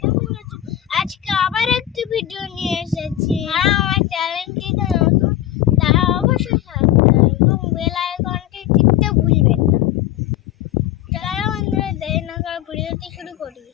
কেমন আছো? আজকে আবার একটি ভিডিও নিয়ে এসেছি। আর আমার চ্যানেলটি নতুন, তারা অবশ্যই সাবস্ক্রাইব এবং বেল আইকনটি টিপতে ভুলবেন না। চলো বন্ধুরা, দেরি না করে ভিডিওটি শুরু করি।